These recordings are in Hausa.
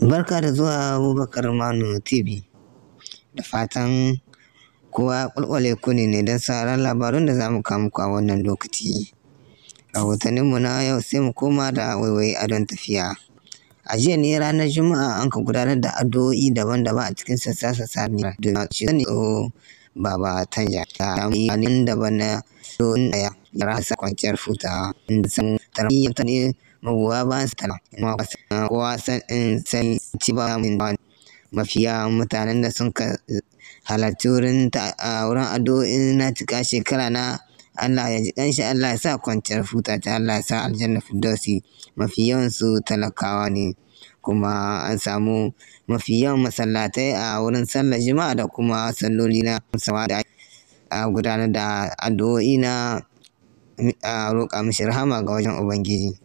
Barka da zuwa Abubakar Manu TV. Da fatan kowa ƙwalƙwale ku ne don sauran labarun da za mu kawo muku a wannan lokaci. Rahotanninmu na yau sai mu koma da waiwayi a don tafiya. A jiya ne ranar Juma'a an ka gudanar da addu'o'i daban-daban a cikin sassa da sani Baba Tanja. Ta yi daban na don ya rasa kwanciyar futawa. Inda san tarayyar ne magoya ba su tana. Kowa san ci ba min mafiya mutanen da sun halarci wurin addu'o'in na cika shekara na Allah ya ji ƙanshi, Allah ya sa kwanciyar futa ta, Allah ya sa aljanna firdausi. Mafi yawansu talakawa ne, kuma an samu mafi yawan masallatai a wurin sallar juma'a da kuma salloli na musamman da a gudanar da addu'o'i na roƙa mishi rahama ga wajen Ubangiji.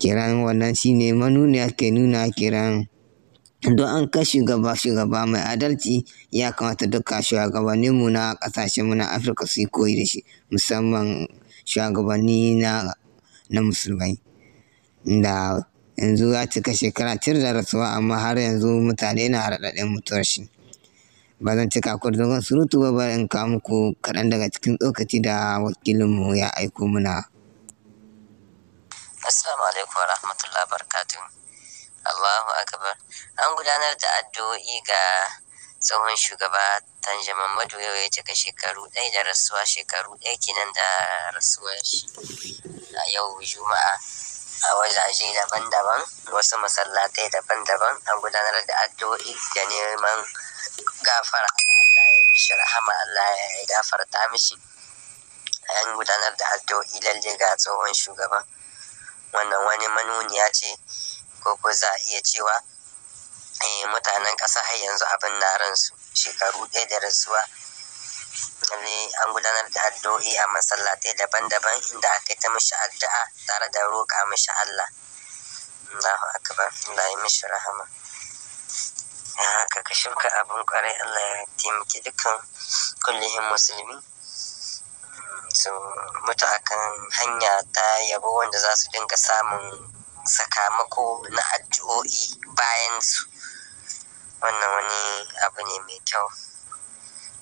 Kiran wannan shine manuniya ke nuna kiran don an ka shugaba mai adalci, ya kamata duka shugabanninmu na ƙasashenmu na Afirka su yi koyi da shi, musamman shugabanni na musulmai. Da yanzu ya cika shekara tir da rasuwa, amma har yanzu mutane na raɗaɗin mutuwar shi. Ba zan cika ku da dogon surutu ba, bari in kawo muku kaɗan daga cikin tsokaci da wakilinmu ya aiko muna. Assalamu alaikum wa rahmatullahi wa barakatuh. Allahu akbar. An gudanar da addu'o'i ga tsohon shugaba Tanja Muhammadu, yau ya cika shekaru ɗaya da rasuwa, shekaru ɗaya kenan da rasuwar shi. A yau Juma'a a wajaje daban-daban, wasu masallatai daban-daban, an gudanar da addu'o'i ga neman gafara da Allah ya mishi rahama, Allah ya gafarta mishi. An gudanar da addu'o'i lalle ga tsohon shugaban. Wannan wani manuniya ce, ko za a iya cewa mutanen ƙasa har yanzu abin na ransu, shekaru ɗaya da rasuwa. An gudanar da addu'o'i a masallatai daban-daban, inda aka yi ta mishi addu'a tare da roƙa mishi Allah. Allahu akbar, Allah ya mishi rahama. Haka ka shuka abin ƙwarai, Allah ya taimaki dukkan kullihin musulmi su mutu akan hanya ta yabo, wanda za su dinga samun sakamako na addu'o'i bayan su. Wannan wani abu ne mai kyau.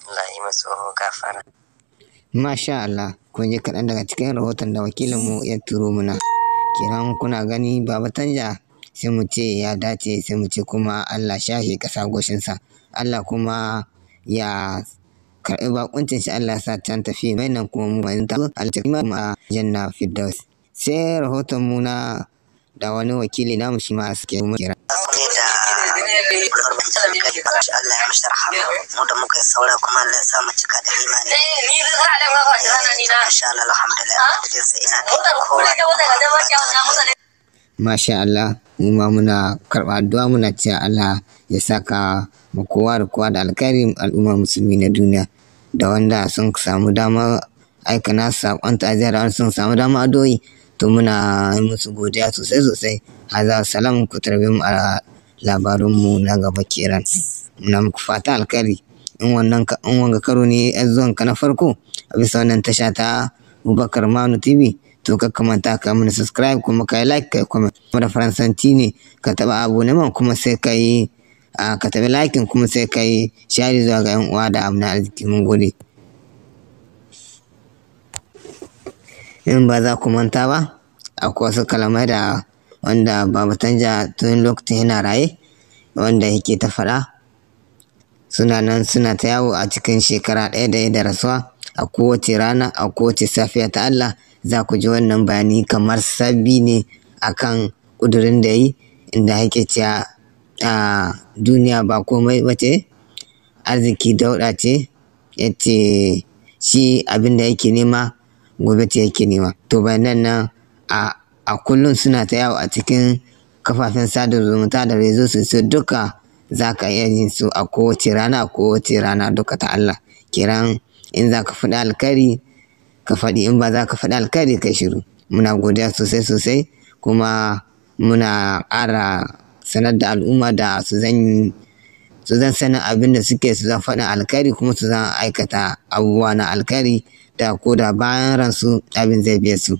Allah yi masu gafara. Masha Allah, kun ji kaɗan daga cikin rahoton da wakilinmu ya turo muna. Kiran kuna gani Baba Tanja, sai mu ce ya dace, sai mu ce kuma Allah shahi ƙasa goshinsa. Allah kuma ya karɓi bakuncin shi, Allah sa can tafi mai nan kuma mu bayan ta aljanna a janna firdaus. Sai rahoton mu na da wani wakili namu shi ma suke mu kira. Allah ya mishi rahama, mu da muka yi saura kuma Allah ya sa mu cika da imani. Masha Allah, alhamdulillah. Masha Allah, mu ma muna karɓa addu'a, muna cewa Allah ya saka mu kowa da kowa da alkhairi, al'ummar musulmi na duniya, da wanda sun samu dama aika nasu saƙon ta'aziyya, da wanda sun samu dama addu'o'i, to muna musu godiya sosai. Haza salam, ku tarbe mu a labarunmu na gaba kiran. Muna muku fata alkhairi. In wanga karo ne zuwan ka na farko a bisa wannan tasha ta Abubakar Manu TV, to ka kamanta ka mana subscribe, kuma ka yi like, ka yi comment. Kuma da Faransanci ne ka taɓa abonnement, kuma sai ka yi ka taɓa liking, kuma sai ka yi share zuwa ga 'yan uwa da amna arziki. Mun gode. In ba za ku manta ba, akwai wasu kalamai da wanda Baba Tanja tun lokacin yana raye, wanda yake ta faɗa, suna nan suna ta yawo a cikin shekara ɗaya da rasuwa. A kowace rana, a kowace safiya ta Allah, za ku ji wannan bayani kamar sabbi ne akan ƙudurin da yi, inda yake cewa duniya ba komai bace, arziki dauɗa ce, yace shi abin da yake nema gobe ce yake nema. To bayanan nan a kullum suna ta yawo a cikin kafafen sada zumunta da rezo su duka, za ka iya yin su a kowace rana duka ta Allah. Kiran in za ka faɗi alkhairi ka faɗi, in ba za ka faɗi alkhairi ka shiru. Muna godiya sosai, kuma muna ƙara sanar da al'umma da su zan sanin abin da suke, su zan faɗin alkhairi, kuma su zan aikata abubuwa na alkhairi, da ko da bayan ransu abin zai biya su.